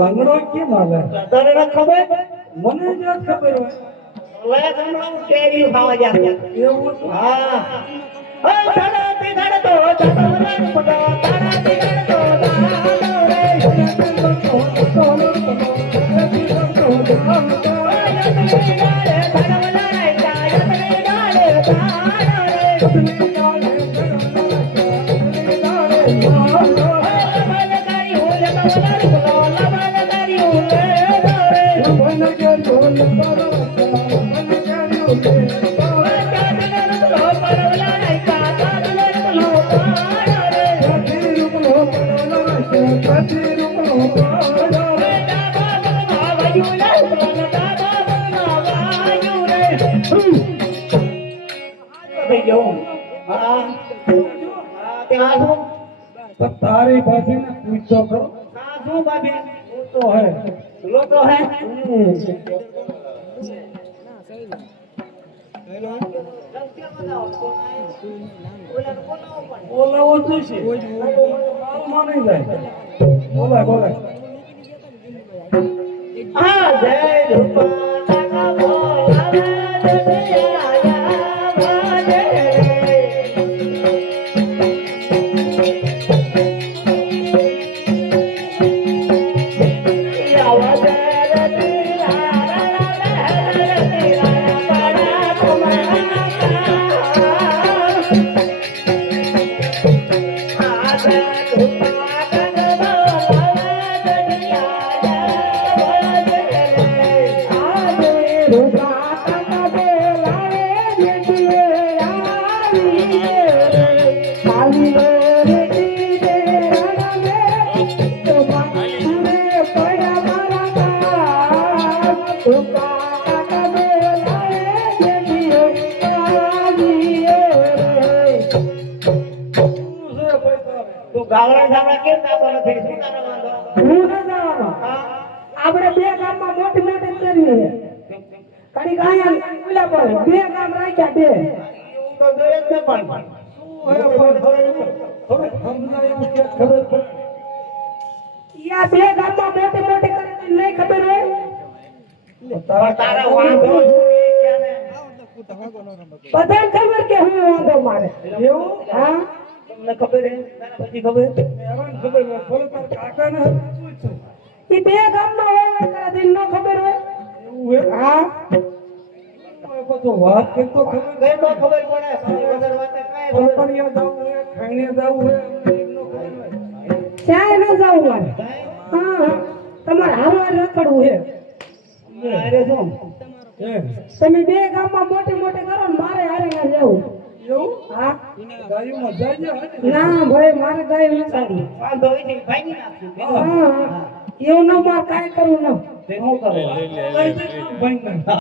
લંગડો કેમ હાલે? તને ન ખબર? મને જ ખબર હોય. લે હમણાં કેરી ખાવા જા. એવું હતું? હા. ઓય તારા પીગળ તો તારા પડા તારા પીગળ તો તારી ભાભી ને પૂછતો કરો. શું ભાભી? वो तो है. લો તો હે બોલાવો જોઈશે. માલમાં નહીં જાય. બોલાય બોલાય. આ જય રૂપા બોલાવે આયા ભાજે ગાવડા સામડા કેમ નાતો નથી? શું તારો વાંધો? હું ન જવાનો. આપણે બે ગામમાં મોટી મોટી કરીએ. કડી ગાયા ઉલા પર બે ગામ રાખ્યા બે. તો જોઈએ જ ને પણ યા બે ગામમાં મોટી મોટી કરી નહીં ખબર હોય. તારા વાંધો શું એ કે ને? બધાને ખબર કે હું વાંધો મારે. એવું? હા તમને ખબર હે? તારા પછી ખબર? હેરાન ખબર હોય. બોલો તાર કાકાને પૂછ. ઈ બે ગામમાં હોય કરે દિન ન ખબર હોય. એવું હે? હા બધો વાત કરતો ખબર ગઈ તો ખબર પડે. વગર વાતે કાંઈ ખબર પપડિયા જાવું હે, ખાણીએ જાવું હે, અમને એમ નો ખબર હોય. ક્યાંય ન જવું મારે. હા હા તમારે હારવાર રખડવું હે. અરે શું? હે? તમે બે ગામમાં મોટી મોટી કરો ને મારે હારે ના જવું. એવું? હા ગાયુંમાં જાય હે ને? ના ભાઈ મારે ગાય નથી. વાંધો હોય છે ભાગી નાખશું. હા હા એવું ન મારે કાંઈ કરવું ન. તે શું કરો? લઈ જજો ભાઈને.